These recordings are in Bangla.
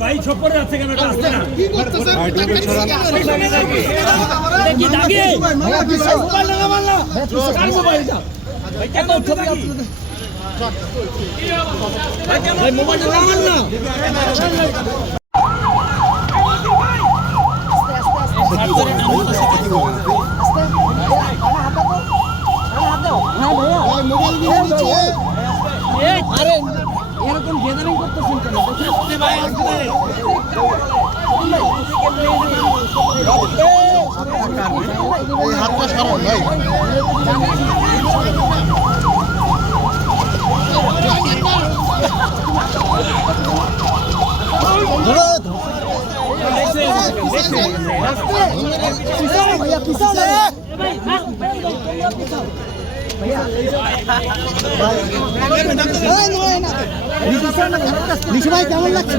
ভাই ছপ্পরে যাচ্ছে কেন আসছে না মোবাইলটা নামান না আরে এরকম গ্যাদারিং করতেছেন কেন? এই হাতটা সরান ভাই। ভাই কেমন লাগছে?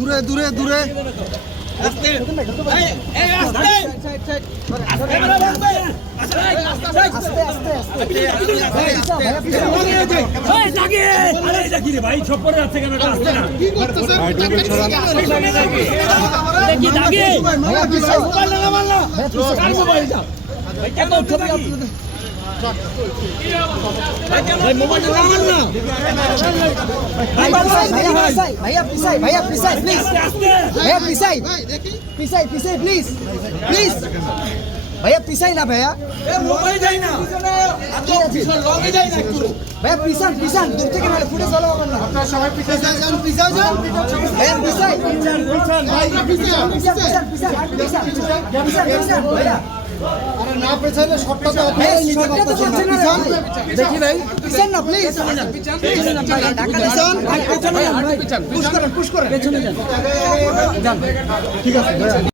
দূরে দূরে দূরে ভাই ছপ্পরে যাচ্ছে কেন আসছে না মোবাইলটা নামান না ভাইয়া পিছাই ভাইয়া পিছাই প্লিজ ভাইয়া পিছাই পিছাই পিছাই প্লিজ প্লিজ ভাইয়া পিছাই না ভাইয়া মোবাইল যাই না ভাইয়া পিছান পিছান দূর থেকে নাহলে ফুটে চলো হবে না আপনারা সবাই পিছনে যান পিছনে যান ভাইয়া পিছাই পিছান পিছান পিছান পিছান পিছান ভাইয়া আরে না পেছালে শটটা তো দেখি ভাই পিছান না প্লিজ পিছান ভাই পিছনে যান ভাই পুশ করেন পেছনে যান ঠিক আছে